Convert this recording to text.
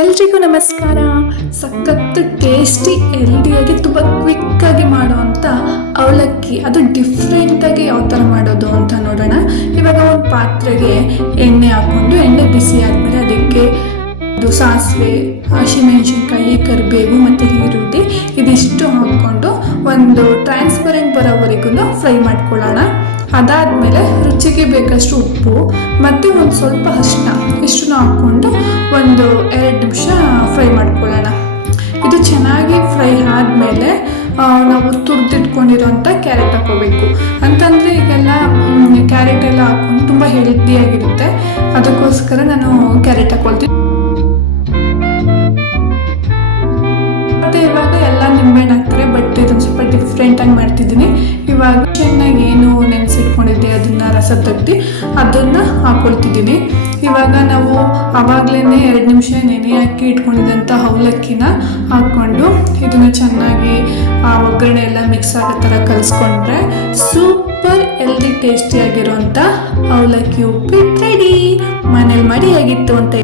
ಎಲ್ರಿಗೂ ನಮಸ್ಕಾರ. ಸಖತ್ತು ಟೇಸ್ಟಿ ಹೆಲ್ದಿಯಾಗಿ ತುಂಬ ಕ್ವಿಕ್ಕಾಗಿ ಮಾಡೋವಂಥ ಅವಲಕ್ಕಿ, ಅದು ಡಿಫ್ರೆಂಟಾಗಿ ಯಾವ ಥರ ಮಾಡೋದು ಅಂತ ನೋಡೋಣ. ಇವಾಗ ಒಂದು ಪಾತ್ರೆಗೆ ಎಣ್ಣೆ ಹಾಕ್ಕೊಂಡು ಎಣ್ಣೆ ಬಿಸಿ ಆದಮೇಲೆ ಅದಕ್ಕೆ ಸಾಸಿವೆ, ಹಸಿಮೆಣಸಿನ್ಕಾಯಿ, ಕರಿಬೇವು ಮತ್ತು ಈರುಳ್ಳಿ ಇದಿಷ್ಟು ಹಾಕ್ಕೊಂಡು ಒಂದು ಟ್ರಾನ್ಸ್ಪರೆಂಟ್ ಬರೋವರೆಗೂ ಫ್ರೈ ಮಾಡ್ಕೊಳ್ಳೋಣ. ಅದಾದಮೇಲೆ ರುಚಿಗೆ ಬೇಕಷ್ಟು ಉಪ್ಪು ಮತ್ತು ಒಂದು ಸ್ವಲ್ಪ ಅರಿಶಿನ ಇಷ್ಟನ್ನು ಹಾಕ್ಕೊಂಡು ಒಂದು 2 ನಿಮಿಷ ಫ್ರೈ ಮಾಡ್ಕೊಳ್ಳೋಣ. ಇದು ಚೆನ್ನಾಗಿ ಫ್ರೈ ಆದಮೇಲೆ ನಾವು ತುರಿದಿಟ್ಕೊಂಡಿರೋಂಥ ಕ್ಯಾರೆಟ್ ಹಾಕೋಬೇಕು. ಅಂತಂದರೆ ಈಗೆಲ್ಲ ಕ್ಯಾರೆಟ್ ಎಲ್ಲ ಹಾಕ್ಕೊಂಡು ತುಂಬ ಹೆಲ್ದಿಯಾಗಿರುತ್ತೆ, ಅದಕ್ಕೋಸ್ಕರ ನಾನು ಕ್ಯಾರೆಟ್ ಹಾಕ್ಕೊಳ್ತೀನಿ. ಮತ್ತು ಇವಾಗ ಎಲ್ಲ ನಿಂಬೆಹಣ್ಣು ಹಾಕ್ತಾರೆ, ಬಟ್ ಇದೊಂದು ಸ್ವಲ್ಪ ಡಿಫ್ರೆಂಟಾಗಿ ಮಾಡ್ತಿದ್ದೀನಿ. ಇವಾಗ ಚೆನ್ನಾಗಿ ಏನು ನೆನೆಸಿಟ್ಕೊಂಡಿದ್ದೆ ಅದನ್ನು ರಸ ತೆಗ್ದು ಅದನ್ನು ಹಾಕ್ಕೊಳ್ತಿದ್ದೀನಿ. ಇವಾಗ ನಾವು ಆವಾಗಲೇ 2 ನಿಮಿಷ ನೆನೆ ಹಾಕಿ ಇಟ್ಕೊಂಡಿದ್ದಂಥ ಅವಲಕ್ಕಿನ ಹಾಕ್ಕೊಂಡು ಇದನ್ನು ಚೆನ್ನಾಗಿ ಒಗ್ಗರಣೆ ಎಲ್ಲ ಮಿಕ್ಸ್ ಆಗೋ ಥರ ಕಲಿಸ್ಕೊಂಡ್ರೆ ಸೂಪರ್ ಹೆಲ್ದಿ ಟೇಸ್ಟಿಯಾಗಿರೋಂಥ ಅವಲಕ್ಕಿ ಉಪ್ಪಿಟ್ಟು ರೆಡಿ. ಮನೇಲಿ ಮಾಡಿ ಆಗಿತ್ತು ಅಂತ